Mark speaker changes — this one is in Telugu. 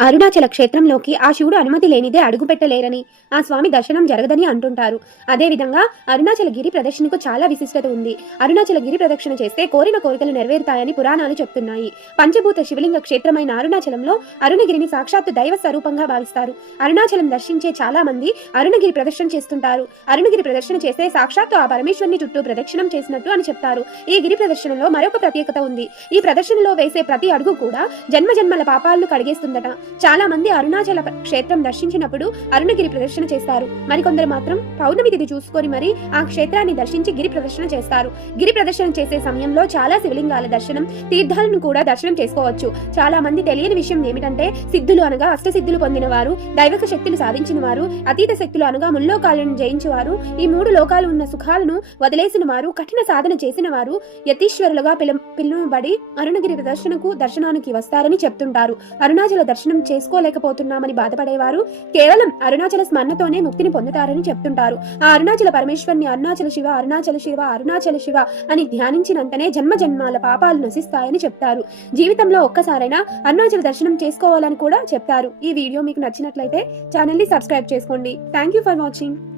Speaker 1: అరుణాచల క్షేత్రంలోకి ఆ శివుడు అనుమతి లేనిదే అడుగుపెట్టలేరని ఆ స్వామి దర్శనం జరగదని అంటుంటారు. అదేవిధంగా అరుణాచల గిరి ప్రదక్షిణకు చాలా విశిష్టత ఉంది. అరుణాచల గిరి ప్రదక్షిణ చేస్తే కోరిన కోరికలు నెరవేరుతాయని పురాణాలు చెప్తున్నాయి. పంచభూత శివలింగ క్షేత్రమైన అరుణాచలంలో అరుణగిరిని సాక్షాత్తు దైవ స్వరూపంగా భావిస్తారు. అరుణాచలం దర్శించే చాలా మంది అరుణగిరి ప్రదక్షిణ చేస్తుంటారు. అరుణగిరి ప్రదర్శన చేస్తే సాక్షాత్తు ఆ పరమేశ్వరుని చుట్టూ ప్రదక్షిణం చేసినట్టు అని చెప్తారు. ఈ గిరి ప్రదర్శనలో మరొక ప్రత్యేకత ఉంది. ఈ ప్రదర్శనలో వేసే ప్రతి అడుగు కూడా జన్మ జన్మల పాపాలను కడిగేస్తుందట. చాలా మంది అరుణాచల క్షేత్రం దర్శించినప్పుడు అరుణగిరి ప్రదర్శన చేస్తారు. మరికొందరు మాత్రం పౌర్ణమి తిథి చూసుకొని మరి ఆ క్షేత్రాన్ని దర్శించి గిరి ప్రదర్శన చేస్తారు. గిరి ప్రదర్శన చేసే సమయంలో చాలా శివలింగాల దర్శనం తీర్థాలను కూడా దర్శనం చేసుకోవచ్చు. చాలా మంది తెలియని విషయం ఏమిటంటే సిద్ధులు అనగా అష్టసిద్ధులు పొందిన వారు దైవక శక్తులు సాధించిన వారు అతీత శక్తులు అనగా ముల్లోకాలను జయించేవారు ఈ మూడు లోకాలు ఉన్న సుఖాలను వదిలేసిన వారు కఠిన సాధన చేసిన వారు యతీశ్వరులుగా పిల పిలువబడి అరుణగిరి ప్రదర్శనకు దర్శనానికి వస్తారని చెప్తుంటారు. అరుణాచల దర్శనం చేసుకోలేకపోతున్నామని బాధపడేవారు. కేవలం అరుణాచల స్మరణతోనే ముక్తిని పొందుతారని చెప్తుంటారు. ఆ అరుణాచల పరమేశ్వరుని అరుణాచల శివ అరుణాచల శివ అరుణాచల శివ అని ధ్యానించినంతనే జన్మ జన్మాల పాపాలు నశిస్తాయని చెప్తారు. జీవితంలో ఒక్కసారైనా అరుణాచల దర్శనం చేసుకోవాలని కూడా చెప్తారు. ఈ వీడియో మీకు నచ్చినట్లయితే ఛానల్ని సబ్స్క్రైబ్ చేసుకోండి. Thank you for watching